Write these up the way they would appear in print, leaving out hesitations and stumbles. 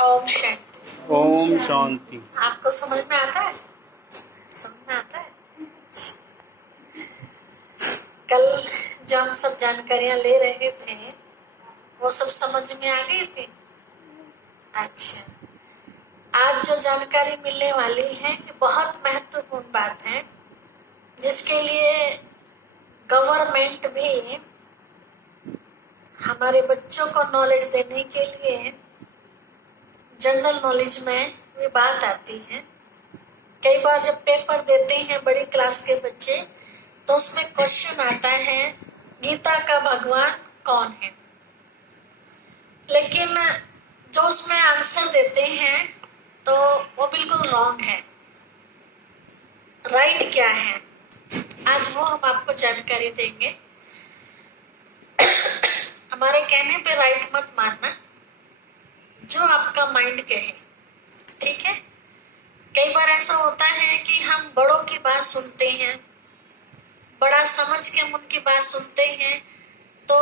ओम शांति। ओम शांति। आपको समझ में आता है? समझ में आता है? कल जो हम सब जानकारियां ले रहे थे वो सब समझ में आ गई थी? अच्छा, आज जो जानकारी मिलने वाली है ये बहुत महत्वपूर्ण बात है, जिसके लिए गवर्नमेंट भी हमारे बच्चों को नॉलेज देने के लिए जनरल नॉलेज में ये बात आती है। कई बार जब पेपर देते हैं बड़ी क्लास के बच्चे, तो उसमें क्वेश्चन आता है गीता का भगवान कौन है, लेकिन जो उसमें आंसर देते हैं तो वो बिल्कुल रॉन्ग है। राइट क्या है, आज वो हम आपको जानकारी देंगे। हमारे कहने पे राइट मत मानना, जो आपका माइंड कहे, ठीक है। कई बार ऐसा होता है कि हम बड़ों की बात सुनते हैं, बड़ा समझ के हम उनकी बात सुनते हैं, तो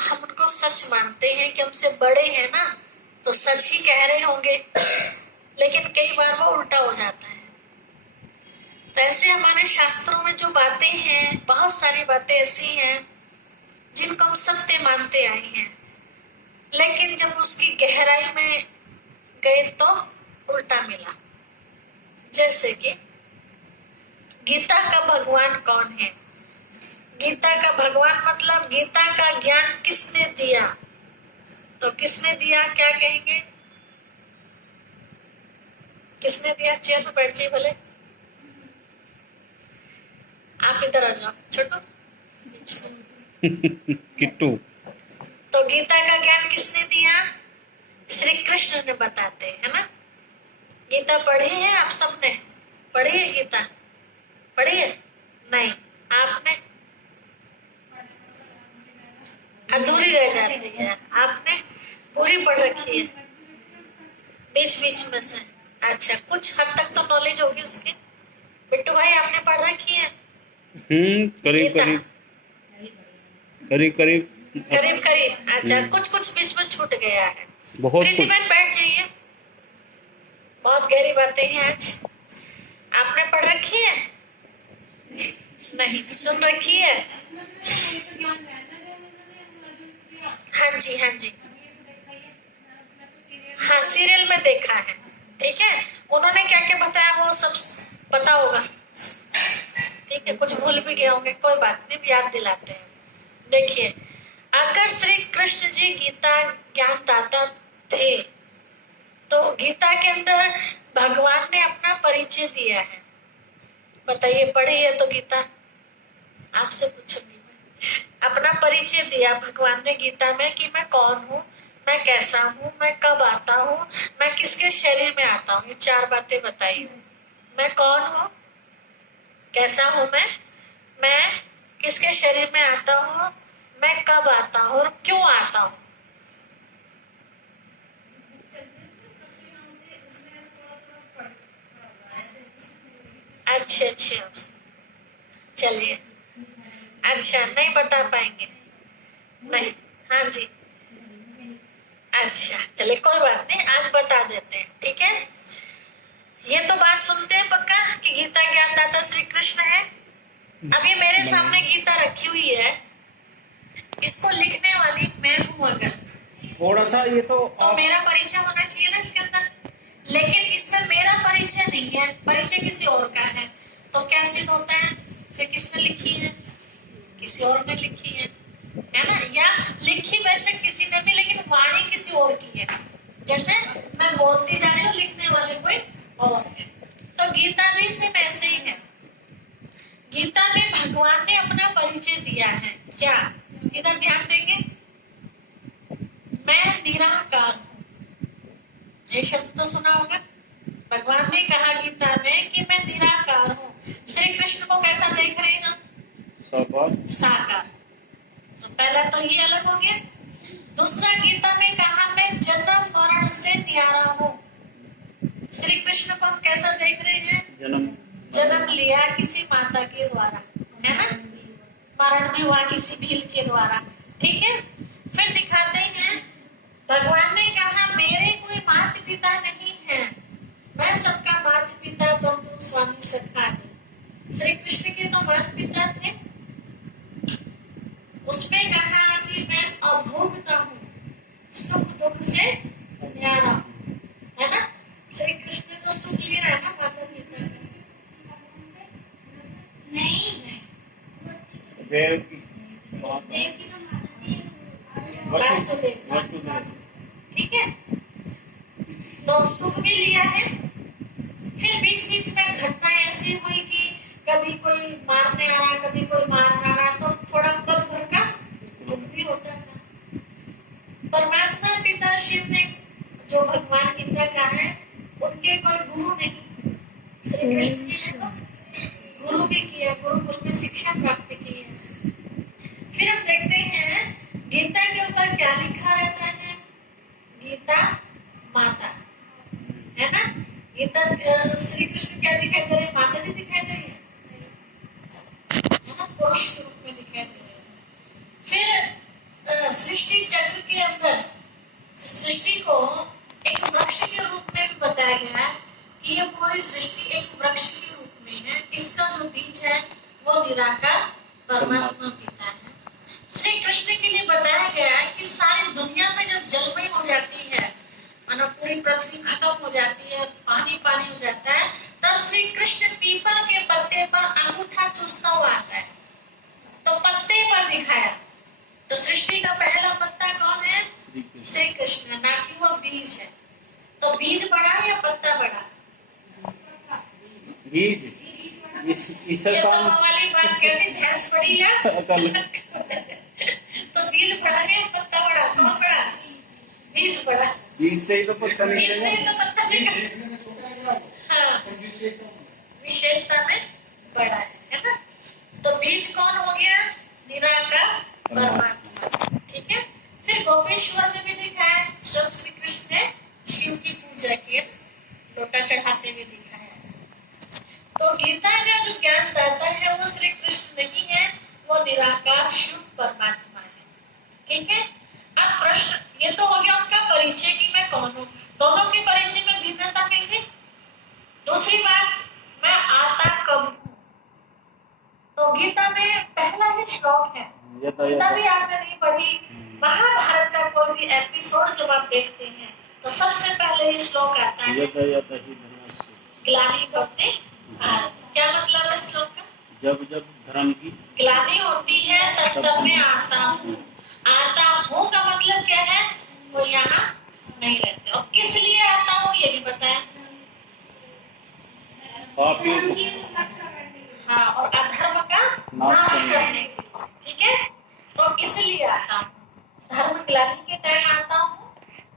हम उनको सच मानते हैं कि हमसे बड़े हैं ना, तो सच ही कह रहे होंगे। लेकिन कई बार वो उल्टा हो जाता है। तो ऐसे हमारे शास्त्रों में जो बातें हैं, बहुत सारी बातें ऐसी हैं जिनको हम सत्य मानते आए हैं, लेकिन जब उसकी गहराई में गए तो उल्टा मिला। जैसे कि गीता का भगवान कौन है? गीता का भगवान मतलब गीता का ज्ञान किसने दिया? तो किसने दिया, क्या कहेंगे? किसने दिया? चेयर में बैठ जाइए भले, आप इधर आ जाओ छोटू, बीच में किट्टू। तो गीता का ज्ञान किसने दिया? श्री कृष्ण ने बताते हैं ना। गीता पढ़ी है आप सबने? पढ़ी है गीता? पढ़ी है? नहीं, आपने? अधूरी रह जाती है। आपने पूरी पढ़ रखी है? बीच बीच में से? अच्छा, कुछ हद तक तो नॉलेज होगी उसकी। बिट्टू भाई आपने पढ़ रखी है? करीब करीब करीब करीब करीब करीब। अच्छा, कुछ कुछ बीच में छूट गया है। बहुत प्रीति बहन बैठ जाइए, बहुत गहरी बातें हैं आज। आपने पढ़ रखी है? नहीं, सुन रखी है? हाँ जी, हाँ जी, हाँ सीरियल में देखा है, ठीक है। उन्होंने क्या क्या बताया वो सब पता होगा, ठीक है। कुछ भूल भी गए होंगे, कोई बात नहीं, याद दिलाते हैं। देखिए, अगर श्री कृष्ण जी गीता ज्ञान दाता थे, तो गीता के अंदर भगवान ने अपना परिचय दिया है। बताइए, पढ़ी है तो गीता? आपसे पूछूंगी मैं। अपना परिचय दिया भगवान ने गीता में कि मैं कौन हूँ, मैं कैसा हूँ, मैं कब आता हूँ, मैं किसके शरीर में आता हूँ। ये 4 बातें बताई। मैं कौन हूँ, कैसा हूँ मैं किसके शरीर में आता हूँ, मैं कब आता हूँ और क्यों आता हूँ। अच्छा अच्छा, चलिए। अच्छा, नहीं बता पाएंगे? नहीं, हाँ जी, अच्छा चलिए, कोई बात नहीं, आज बता देते हैं, ठीक है। ये तो बात सुनते हैं पक्का कि गीता ज्ञानदाता श्री कृष्ण है। अब ये मेरे सामने गीता रखी हुई है, इसको लिखने वाली मैं हूँ। अगर थोड़ा सा ये तो मेरा परिचय होना चाहिए ना इसके अंदर, लेकिन इसमें मेरा परिचय नहीं है, परिचय किसी और का है। तो क्या सिद्ध होता है? फिर किसने लिखी है? किसी और ने लिखी है ना। या लिखी बेशक किसी ने भी, लेकिन वाणी किसी और की है। जैसे मैं बोलती जा रही हूँ, लिखने वाले कोई और है। तो गीता भी सिर्फ ऐसे ही है। गीता में भगवान ने अपना परिचय दिया है। क्या? इधर ध्यान देंगे, मैं निराकार हूँ। ये शब्द तो सुना होगा। भगवान ने कहा गीता में कि मैं निराकार हूँ। श्री कृष्ण को कैसा देख रहे हैं? साकार। तो पहला तो ये अलग हो गया। दूसरा, गीता में कहा मैं जन्म मरण से न्यारा हूँ। श्री कृष्ण को हम कैसा देख रहे हैं? जन्म लिया किसी माता के द्वारा, है ना। मरण भी हुआ किसी भील के द्वारा, ठीक है। फिर दिखाते हैं भगवान ने कहा मेरे कोई माता पिता वासुदेव जी, वासुदेव। ठीक है। तो सुख भी लिया है। फिर बीच बीच में घटनाएं ऐसी हुई कि कभी कोई मारने आ रहा, कभी कोई मारने आ रहा, तो थोड़ा पल भर का दुख भी होता था। परमात्मा पिता शिव ने, जो भगवान गीता का है, उनके कोई गुरु नहीं, श्री कृष्ण जी ने तो गुरु भी किया, गुरुकुल में शिक्षा प्राप्त की है। फिर हम देखते हैं गीता के ऊपर क्या लिखा रहता है, गीता माता, है ना। गीता श्री कृष्ण क्या दिखाई दे रहे, माता जी दिखाई दे रही है ना, पुरुष के रूप में दिखाई दे रहे हैं। फिर सृष्टि चक्र के अंदर सृष्टि को एक वृक्ष के रूप में भी बताया गया कि ये पूरी सृष्टि एक वृक्ष के रूप में है। इसका जो बीज है वो निराकार परमात्मा पिता है। श्री कृष्ण के लिए बताया गया है कि सारी दुनिया में जब जलमय हो जाती है, मानो पूरी पृथ्वी खत्म हो जाती है, पानी पानी हो जाता है, तब श्री कृष्ण पीपल के पत्ते पर अंगूठा चूसता हुआ आता है। तो पत्ते पर दिखाया, तो सृष्टि का पहला पत्ता कौन है, श्री कृष्ण, ना कि वो बीज है। तो बीज बड़ा या पत्ता बड़ा, बीज इस ये तो वाली बात कहती, भैंस बड़ी है तो बीज बड़ा है या पत्ता बड़ा, कौन बड़ा, बीज बड़ा, बीज से ही तो पत्ता बीज से निकलेगा। ही तो पत्ता निकलेगा। हाँ, विशेषता में बड़ा है ना। तो बीज कौन हो गया, निराकार परमात्मा, ठीक है। फिर गोपेश्वर में भी दिखाया, जब श्री कृष्ण ने शिव की पूजा की, लोटा चढ़ाते हुए दिखाया। तो गीता का जो ज्ञान दाता है वो श्री कृष्ण नहीं है, वो निराकार शिव परमात्मा है, ठीक है। अब प्रश्न ये तो हो गया उनका परिचय कि मैं कौन हूँ, दोनों के परिचय में भिन्नता मिल गई। दूसरी बात, मैं आता कब हूँ। तो गीता में पहला ही श्लोक है, गीता भी आपने नहीं पढ़ी, महाभारत का कोई भी एपिसोड जब आप देखते हैं तो सबसे पहले ही श्लोक आता है, ग्लानि भक्ति भारत। क्या मतलब है श्लोक का, जब जब धर्म की ग्लानि होती है तब तब मैं आता हूँ। आता हूँ का मतलब क्या है, वो यहाँ नहीं रहते। और किस लिए आता हूँ ये भी बताया, हाँ, और अधर्म का नाश करने के लिए, ठीक है। तो इसलिए आता हूँ, धर्म ग्लानि के टाइम आता हूँ,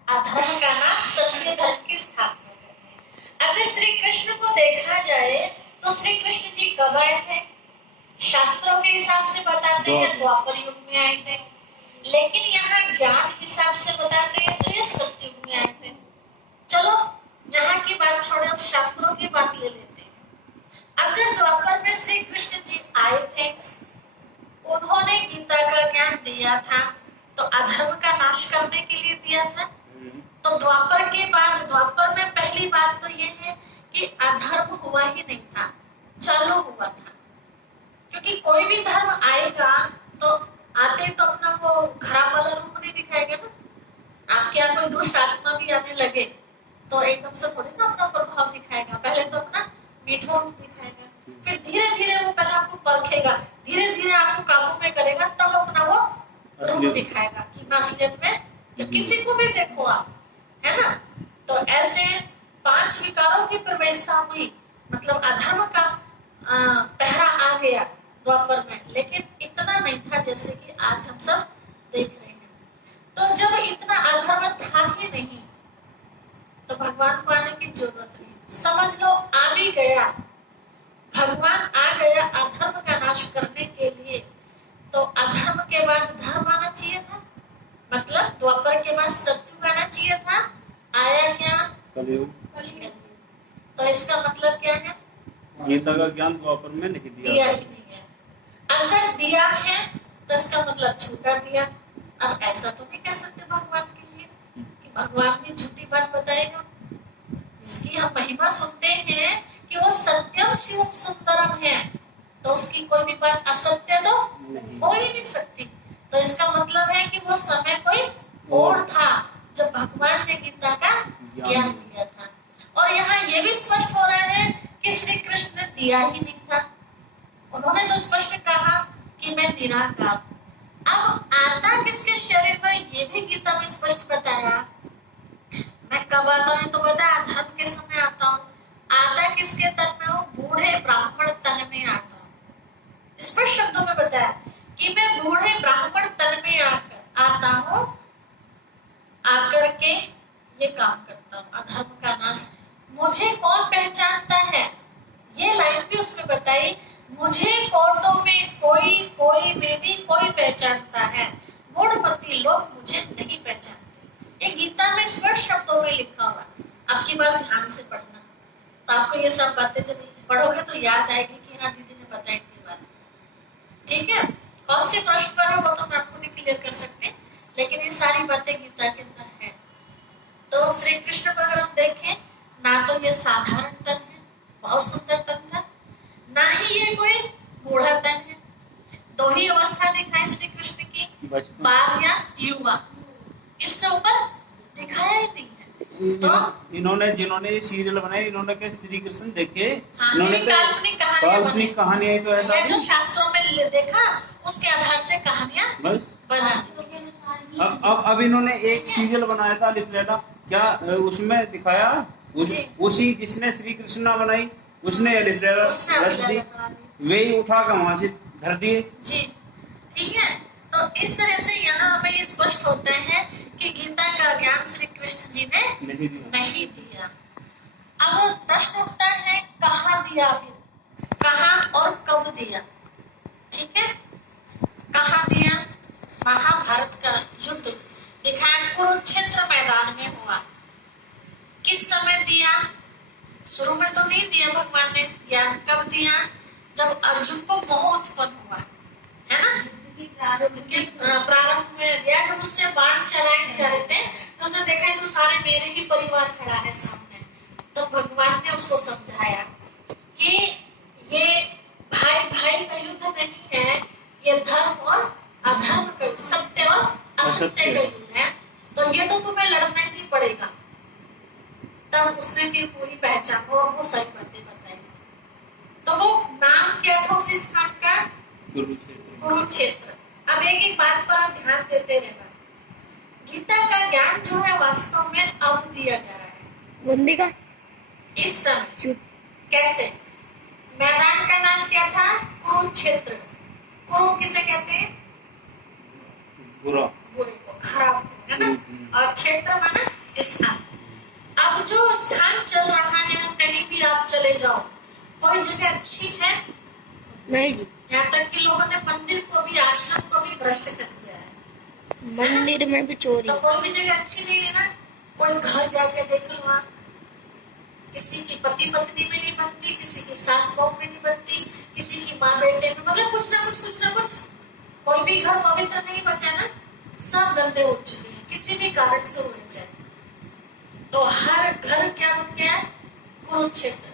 अधर्म का नाश, सत्य धर्म की स्थापना करने। अगर श्री कृष्ण को देखा जाए तो श्री कृष्ण जी कब आए थे, शास्त्रों के हिसाब से बताते हैं द्वापर युग में आए थे, लेकिन यहाँ ज्ञान हिसाब से बताते हैं तो ये सतयुग में आए थे। चलो यहाँ की बात छोड़े, अब शास्त्रों की बात ले लेते हैं। अगर द्वापर में श्री कृष्ण जी आए थे, उन्होंने गीता का ज्ञान दिया था, तो अधर्म का नाश करने के लिए दिया था। तो द्वापर के बाद, द्वापर में पहली बात तो ये है कि अधर्म हुआ ही नहीं था, चालू हुआ था। क्योंकि कोई भी धर्म आएगा तो आते तो अपना वो खराब वाला रूप नहीं दिखाएगा ना। आपके यहाँ कोई दुष्ट आत्मा भी आने लगे तो एकदम से थोड़ी ना अपना प्रभाव दिखाएगा, पहले तो अपना मीठा रूप दिखाएगा, फिर धीरे धीरे वो पहले आपको परखेगा, धीरे धीरे आपको काबू में करेगा, तब अपना वो रूप दिखाएगा कि असलियत में। तो किसी को भी देखो आप, है ना। तो ऐसे 5 विकारों की प्रवेशता हुई, मतलब अधर्म का पहरा आ गया द्वापर में, लेकिन इतना नहीं था जैसे कि आज हम सब देख रहे हैं। तो जब इतना अधर्म था ही नहीं तो भगवान को आने की जरूरत नहीं, समझ लो आ भी गया, भगवान आ गया अधर्म का नाश करने के लिए। तो अधर्म के बाद धर्म आना चाहिए था, मतलब द्वापर के बाद सत्युग आना चाहिए था। आया क्या, कलयुग। तो इसका मतलब क्या है, गीता का ज्ञान द्वापर में नहीं दिया ही नहीं है। अगर दिया है तो इसका मतलब झूठा दिया। अब ऐसा तो नहीं कह सकते भगवान के लिए कि भगवान भी झूठी बात बताएगा, जिसकी हम महिमा सुनते हैं कि वो सत्यम शिवम सुंदरम है, तो उसकी कोई भी बात असत्य तो हो ही नहीं सकती। तो इसका मतलब है कि वो समय कोई और था जब भगवान ने गीता का ज्ञान दिया था। और यहाँ ये भी स्पष्ट हो रहा है कि श्री कृष्ण ने दिया ही नहीं था, उन्होंने तो स्पष्ट कहा कि मैं निराकार। अब आता किसके शरीर में ये भी स्पष्ट बताया। मैं कब आता हूँ तो बताया, धर्म के समय आता हूँ। आता किसके तन में हूँ? बूढ़े ब्राह्मण तन में आता हूँ। स्पष्ट शब्दों में बताया कि मैं बूढ़े ब्राह्मण तन में आता हूँ, आकर के ये काम करता हूँ, अधर्म का नाश। मुझे कौन पहचानता है? ये लाइन भी उसमें बताई, मुझे कोर्टों में कोई में भी कोई पहचानता है, मूढ़मती लोग मुझे नहीं पहचानते। ये गीता में स्पष्ट शब्दों में लिखा हुआ है। आपकी बात ध्यान से पढ़ना, तो आपको ये सब बातें जब पढ़ोगे तो याद आएगी कि हाँ दीदी ने बताई थी बात। ठीक है, कौन से प्रश्न पर है वो तो मैं आपको नहीं क्लियर कर सकती, लेकिन ये सारी बातें गीता के अंदर है। तो श्री कृष्ण को अगर हम देखें, ना तो ये साधारण तन है, बहुत सुंदर तन था, ना ही ये कोई बूढ़ा तन है। दो ही अवस्था दिखाई श्री कृष्ण की, बाल या युवा, इससे ऊपर दिखाया ही नहीं है। तो इन्होंने जिन्होंने ये सीरियल बनाए, इन्होंने के श्री कृष्ण देखे, हाँ, इन्होंने काल्पनिक कहानी आई, तो ऐसा जो शास्त्रों में देखा उसके आधार से कहानियां बस बना दी। अब इन्होंने एक सीरियल बनाया था, लिख लिया था क्या, उसमें दिखाया उसी जिसने श्री कृष्णा बनाई उसने लिख लिया, वही उठा कर वहां से धर दिए जी। ठीक है, तो इस तरह से यहाँ हमें स्पष्ट होता है कि गीता का ज्ञान श्री कृष्ण जी ने नहीं दिया। अब प्रश्न उठता है कहाँ दिया, फिर कहाँ और कब दिया? ठीक है, कहाँ दिया? महाभारत का युद्ध दिखाया, कुरुक्षेत्र मैदान में हुआ। किस समय दिया? शुरू में तो नहीं दिया भगवान ने ज्ञान, कब दिया? जब अर्जुन को मोह उत्पन्न हुआ, है ना, युद्ध के प्रारंभ में दिया। जब उससे बाण चलाए जा रहे थे तो उसने देखा तो सारे मेरे ही परिवार खड़ा है सामने, तो भगवान ने उसको समझाया कि ये भाई भाई का युद्ध नहीं है, ये धर्म और अधर्म का, सत्य और असत्य का युद्ध है, तो ये तो तुम्हें लड़ना ही पड़ेगा। तब उसने फिर पूरी पहचान और वो सही बातें बताई। तो वो नाम क्या था उस स्थान का? कुरुक्षेत्र। अब एक बात पर आप ध्यान देते रहना, गीता का ज्ञान जो है वास्तव में अब दिया जा रहा है इस समय। कैसे? मैदान का नाम क्या था? कुरुक्षेत्र। कुरु किसे कहते हैं? बुरा, बुरे को, खराब, है ना, और क्षेत्र माना स्थान। अब जो स्थान चल रहा है, कहीं भी आप चले जाओ, कोई जगह अच्छी है नहीं जी, यहाँ तक कि लोगों ने मंदिर को भी, आश्रम को भी भ्रष्ट कर दिया है। मंदिर में भी चोरी, तो कोई भी जगह अच्छी नहीं है ना। कोई घर जाके देख लो, वहाँ किसी की पति पत्नी में नहीं बनती, किसी की सास बहू में नहीं बनती, किसी की माँ बेटे में, मतलब कुछ ना कुछ कोई भी घर पवित्र नहीं बचा ना, सब गंदे हो चुके हैं किसी भी कारण से हो जाए। तो हर घर क्या बन गया? कुरुक्षेत्र।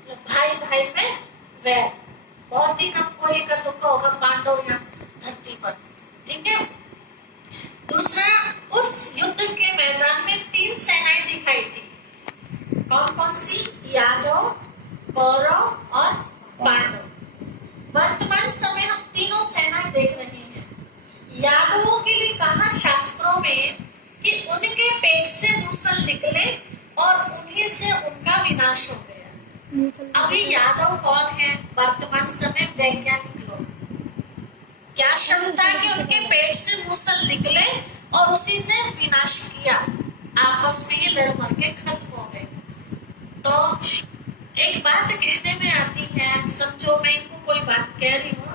मतलब भाई भाई में वैर। बहुत ही कम कोई का तो होगा पांडव या धरती पर। ठीक है, दूसरा, उस युद्ध के मैदान में 3 सेनाएं दिखाई थी। कौन कौन सी? यादव, कौरव और पांडव। वर्तमान समय हम तीनों सेनाएं देख रहे हैं। यादवों के लिए कहा शास्त्रों में कि उनके पेट से मूसल निकले और उन्हीं से उनका विनाश हो गया। अभी यादव कौन है? वर्तमान समय वैज्ञानिक लोग। क्या क्षमता कि उनके पेट से मूसल निकले और उसी से विनाश किया, आपस में ही लड़ मर के खत्म हो गए। तो एक बात कहने में आती है, समझो मैं इनको कोई बात कह रही हूँ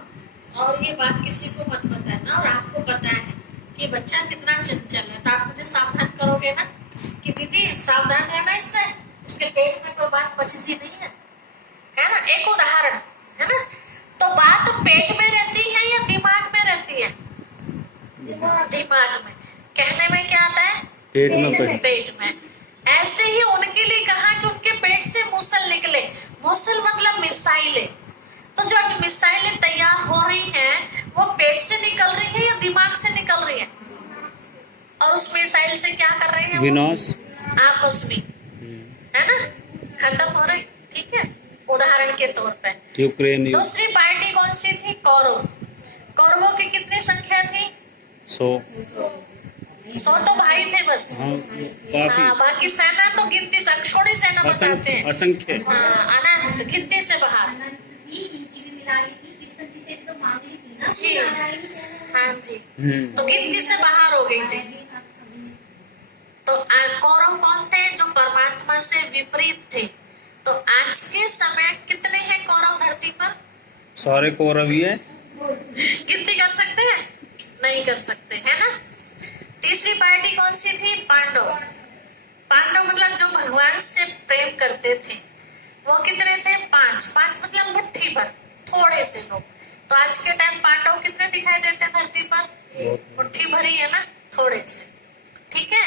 और ये बात किसी को मत बताना, और आपको पता है कि बच्चा कितना चंचल है, तो आप मुझे सावधान करोगे ना कि दीदी सावधान रहना, इससे इसके पेट में कोई बात बचती नहीं है ना। एक उदाहरण है ना, तो बात पेट में रहती है या दिमाग में रहती है? दिमाग में। कहने में क्या आता है? पेट में। ऐसे ही उनके लिए कहा कि उनके पेट से मूसल निकले। मूसल मतलब मिसाइलें। तो जो आज मिसाइलें तैयार हो रही हैं, वो पेट से निकल रही है या दिमाग से निकल रही है? और उस मिसाइल से क्या कर रहे हैं? विनाश आपस में, है ना, खत्म हो रही। ठीक है, उदाहरण के तौर पे। यूक्रेन। दूसरी पार्टी कौन सी थी? कौरव। कौरवों की कितनी संख्या थी? 100। 100 तो भाई थे बस। हाँ काफी हाँ, बाकी सेना तो गिनती से छोटी सेना बताते हैं। असंख्य। हाँ, अनंत, गिनती से बाहर। जी हाँ जी, तो गिनती से बाहर हो गई थी। तो कौरव कौन थे? जो परमात्मा से विपरीत थे। तो आज के समय कितने हैं कौरव धरती पर? सारे कौरव ही है। गिनती कर सकते हैं? नहीं कर सकते, है ना। तीसरी पार्टी कौन सी थी? पांडव। पांडव मतलब जो भगवान से प्रेम करते थे। वो कितने थे? 5। 5 मतलब मुट्ठी भर, थोड़े से लोग। तो आज के टाइम पांडव कितने दिखाई देते हैं धरती पर? मुट्ठी भर ही है ना, थोड़े से। ठीक है,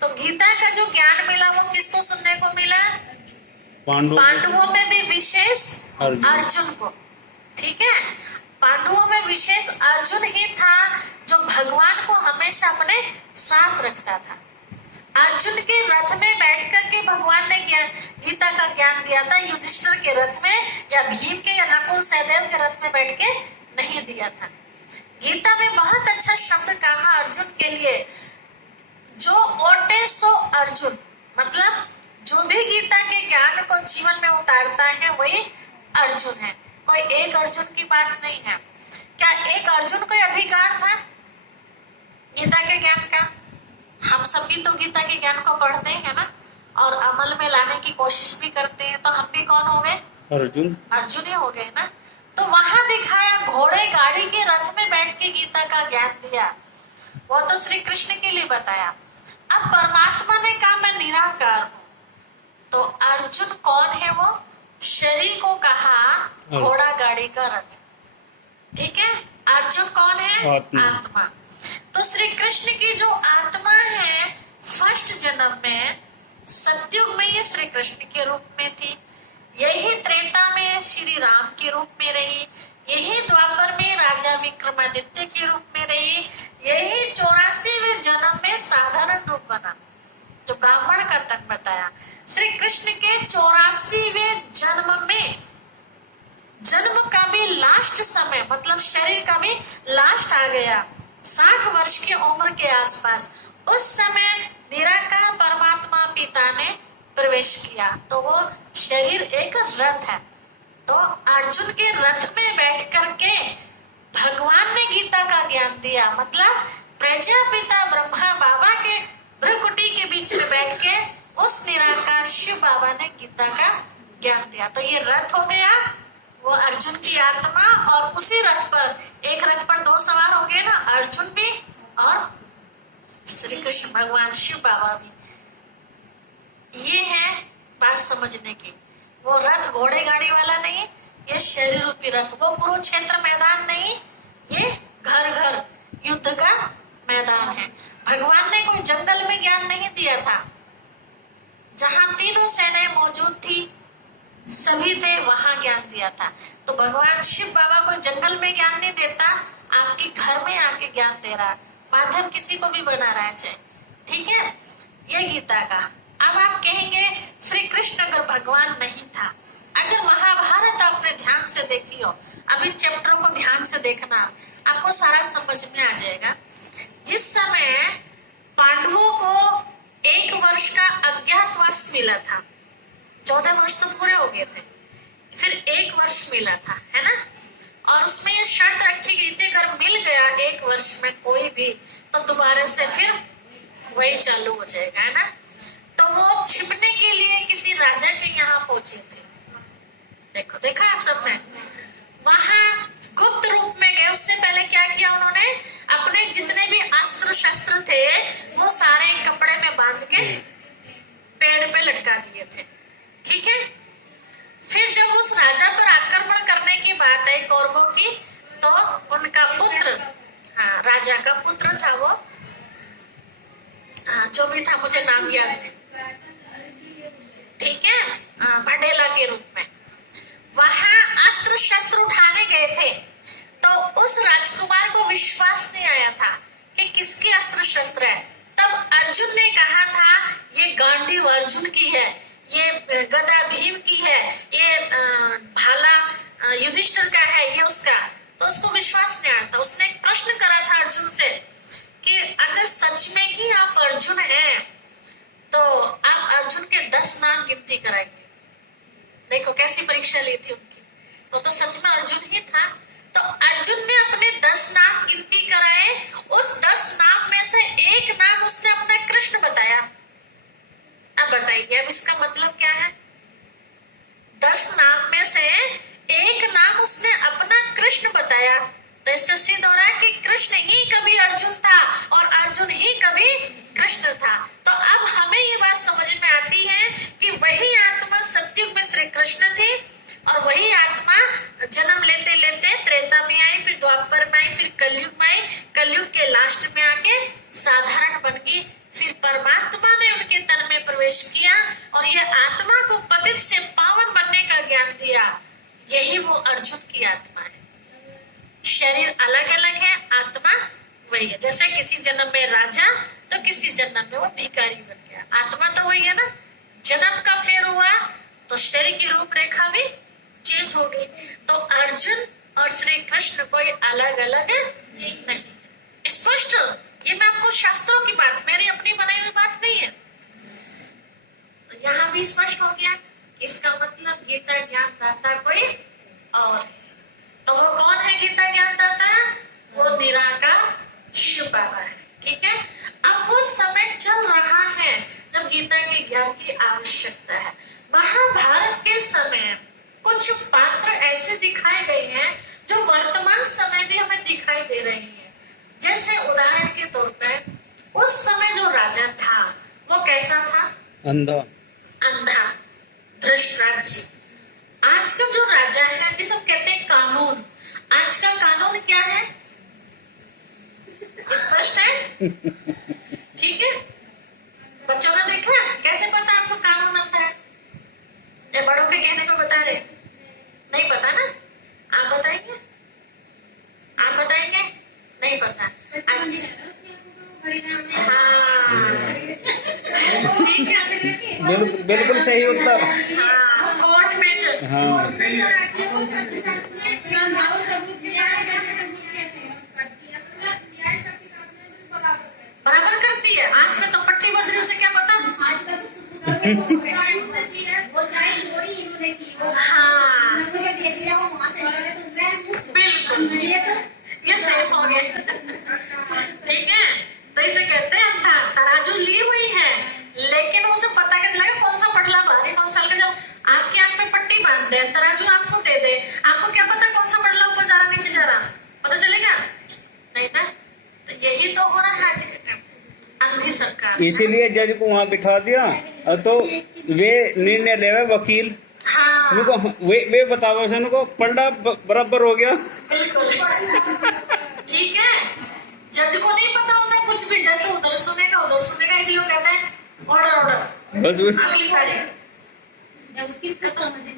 तो गीता का जो ज्ञान मिला वो किसको सुनने को मिला? पांडवों में भी विशेष अर्जुन को। ठीक है, पांडवों में विशेष अर्जुन ही था जो भगवान को हमेशा अपने साथ रखता था। अर्जुन के रथ में बैठ करके भगवान ने गीता का ज्ञान दिया था। युधिष्ठिर के रथ में या भीम के या नकुल सहदेव के रथ में बैठ के नहीं दिया था। गीता में बहुत अच्छा शब्द कहा अर्जुन के लिए, जो ओटे सो अर्जुन, मतलब जो भी गीता के ज्ञान को जीवन में उतारता है वही अर्जुन है। कोई एक अर्जुन की बात नहीं है। क्या एक अर्जुन को अधिकार था गीता के ज्ञान का? हम सभी तो गीता के ज्ञान को पढ़ते हैं ना, और अमल में लाने की कोशिश भी करते हैं। तो हम भी कौन हो गए? अर्जुन। अर्जुन ही हो गए ना। तो वहां दिखाया, घोड़े गाड़ी के रथ में बैठ के गीता का ज्ञान दिया, वो तो श्री कृष्ण के लिए बताया। अब परमात्मा ने कहा मैं निराकार हूँ। तो अर्जुन कौन है? वो शरीर को कहा घोड़ा गाड़ी का रथ। ठीक है, अर्जुन कौन है? आत्मा। तो श्री कृष्ण की जो आत्मा है, फर्स्ट जन्म में सतयुग में ये श्री कृष्ण के रूप में थी, यही त्रेता में श्री राम के रूप में रही, यही द्वापर में राजा विक्रमादित्य के रूप में रही, यही 84वें जन्म में साधारण रूप बना जो ब्राह्मण का तन बताया। श्री कृष्ण के 84वें जन्म में, जन्म का भी लास्ट समय, मतलब शरीर का भी लास्ट आ गया, 60 वर्ष की उम्र के आसपास, उस समय निराकार परमात्मा पिता ने प्रवेश किया। तो वो शरीर एक रथ है। तो अर्जुन के रथ में बैठ करके भगवान ने गीता का ज्ञान दिया, मतलब प्रजापिता ब्रह्मा बाबा के भ्रुकुटी के बीच में बैठ के उस निराकार शिव बाबा ने गीता का ज्ञान दिया। तो ये रथ हो गया, वो अर्जुन की आत्मा, और उसी रथ पर, एक रथ पर 2 सवार हो गए ना, अर्जुन भी और श्री कृष्ण भगवान शिव बाबा भी। ये है बात समझने की। वो रथ घोड़े गाड़ी वाला नहीं, ये शरीर रूपी रथ। वो कुरुक्षेत्र मैदान नहीं, ये घर घर युद्ध का मैदान है। भगवान ने कोई जंगल में ज्ञान नहीं दिया था। जहां तीनों सेनाएं मौजूद थी, सभी थे, वहां ज्ञान दिया था। तो भगवान शिव बाबा को जंगल में ज्ञान नहीं देता, आपके घर में आके ज्ञान दे रहा, माध्यम किसी को भी बना रहा है चाहे। ठीक है, ये गीता का। अब आप कहेंगे श्री कृष्ण अगर भगवान नहीं था, अगर महाभारत आपने ध्यान से देखी हो, अब इन चैप्टरों को ध्यान से देखना, आपको सारा समझ में आ जाएगा। जिस समय पांडवों को 1 वर्ष का अज्ञातवास मिला था, 14 वर्ष तो पूरे हो गए थे, फिर 1 वर्ष मिला था, है ना। और उसमें ये शर्त रखी गई थी, अगर मिल गया 1 वर्ष में कोई भी, तो दोबारा से फिर वही चालू हो जाएगा, है ना। तो वो छिपने के लिए किसी राजा के यहाँ पहुंचे थे। देखो, देखा आप सबने, वहां गुप्त रूप में गए। उससे पहले क्या किया उन्होंने? अपने जितने भी अस्त्र शस्त्र थे वो सारे कपड़े में बांध के पेड़ पे लटका दिए थे। ठीक है, फिर जब उस राजा पर आक्रमण करने की बात आई कौरवों की, तो उनका पुत्र, हाँ राजा का पुत्र था वो, हाँ जो भी था, मुझे नाम याद नहीं, ठीक है, भंडेला के रूप में वहां अस्त्र शस्त्र उठाने गए थे। तो उस राजकुमार को विश्वास नहीं आया था कि किसके अस्त्र शस्त्र है। तब अर्जुन ने कहा था ये गांडीव अर्जुन की है, ये गदा भीम की है, ये भाला युधिष्ठिर का है, ये उसका। तो उसको विश्वास नहीं आया था। उसने एक प्रश्न करा था अर्जुन से कि अगर सच में ही आप अर्जुन हैं तो आप अर्जुन के 10 नाम गिनती कराइए। देखो कैसी परीक्षा ली थी उनकी, तो सच में अर्जुन ही था। तो अर्जुन ने अपने 10 नाम गिनती कराए, उस 10 नाम में से एक नाम उसने अपना कृष्ण बताया। अब बताइए अब इसका मतलब क्या है? 10 नाम में से एक नाम उसने अपना कृष्ण बताया, तो इससे सिद्ध हो रहा है कि कृष्ण ही कभी अर्जुन था और अर्जुन ही कभी कृष्ण था। तो अब हमें ये बात समझ में आती है कि वही आत्मा सतयुग में श्री कृष्ण थी और वही आत्मा जन्म लेते लेते त्रेता में आई, फिर द्वापर में आई, फिर कलयुग में आई, कलयुग के लास्ट में आके साधारण बन गई, फिर परमात्मा ने उनके तन में प्रवेश किया और ये आत्मा को पतित से पावन बनने का ज्ञान दिया। यही वो अर्जुन की आत्मा है। शरीर अलग अलग है, आत्मा वही है। जैसे किसी जन्म में राजा तो किसी जन्म में वो भिखारी बन गया, आत्मा तो वही है ना। जन्म का फेर हुआ तो शरीर की रूपरेखा भी चेंज हो गई। तो अर्जुन और श्री कृष्ण कोई अलग अलग नहीं। स्पष्ट, ये मैं आपको शास्त्रों की बात, मेरी अपनी बनाई हुई बात नहीं है। तो यहाँ भी स्पष्ट हो गया। इसका मतलब गीता ज्ञान दाता कोई और, तो वो कौन है गीता ज्ञान दाता? वो निराकार शिव बाबा है। ठीक है, अब वो समय चल रहा है जब गीता के ज्ञान की आवश्यकता है। महाभारत के समय कुछ पात्र ऐसे दिखाए गए हैं जो वर्तमान समय में हमें दिखाई दे रहे हैं। जैसे उदाहरण के तौर पर उस समय जो राजा था वो कैसा था? अंधा, अंधा, धृतराष्ट्र। आज का जो राजा है जिसे हम कहते हैं कानून, आज का कानून क्या है? स्पष्ट है? ठीक है, बच्चों ने देखा कैसे पता आपको कानून आता है? ये बड़ों के कहने को बता रहे, नहीं पता ना? आप बताएंगे? आप बताएंगे? नहीं पता। अच्छा, हाँ, बिल्कुल सही उत्तर। कोर्ट में जो हाँ, बराबर करती है। आंख में तो पट्टी बंध रही, उसे क्या पता? हाँ बिल्कुल, ये सेफ हो गया। ठीक है, तो इसे कहते हैं अंधा। तराजू ली हुई है लेकिन उसे पता कैसे चलेगा कौन सा पटला भारी कौन सा हल्का? जब आपकी आंख में पट्टी बांध दे, तराजू आपको दे दे, आपको क्या पता कौन सा पटला ऊपर जा रहा नीचे जा रहा? पता चलेगा नहीं ना? तो यही तो हो रहा है आज के टाइम, अंधी सरकार। इसीलिए जज को वहाँ बिठा दिया तो वे निर्णय लेवे वकील। हाँ उनको वे बतावे से उनको पलड़ा बराबर हो गया। बिल्कुल, ठीक है। जज को नहीं पता होता कुछ भी, जज तो उधर सुनेगा इसलिए वो कहता है ऑर्डर ऑर्डर, बस अगली तारीख।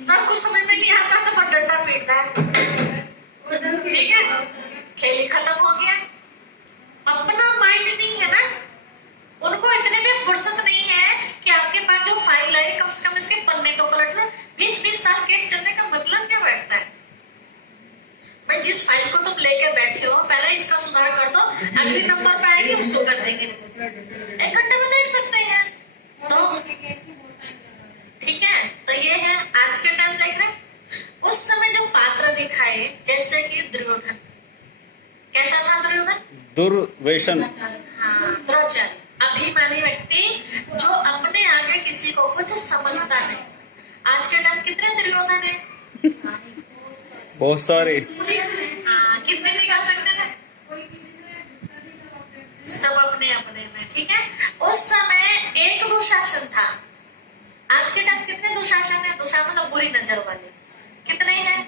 सब कुछ समझ में नहीं आता तो डंडा पीटता है। ठीक है, खेल खत्म हो गया। अपना माइंड नहीं है ना, उनको इतने भी फुर्सत नहीं है कि आपके पास जो फाइल है कम से कम इसके पन्ने तो पलट लो। 20-20 साल केस चलने का मतलब क्या बैठता है? भाई जिस फाइल को तुम लेके बैठे हो पहले इसका सुधार कर दो, अगले नंबर पे आएगी उसको कर देंगे। 1 घंटे में देख सकते हैं। तो ठीक है, तो ये है आज के टाइम देख रहे। उस समय जो पात्र दिखाए जैसे कि दुर्योधन, कैसा था दुर्योधन? दुर्व्यसन। हाँ, दुराचारी, अभिमानी व्यक्ति जो अपने आगे किसी को कुछ समझता नहीं। आज के टाइम कितने दुर्योधन है? बहुत सारे। कितने निकाल सकते थे? सब अपने अपने में। ठीक है, उस समय एक दुशासन था। आज के टाइम कितने दुशासन है? दुशासन बुरी नजर वाले कितने हैं?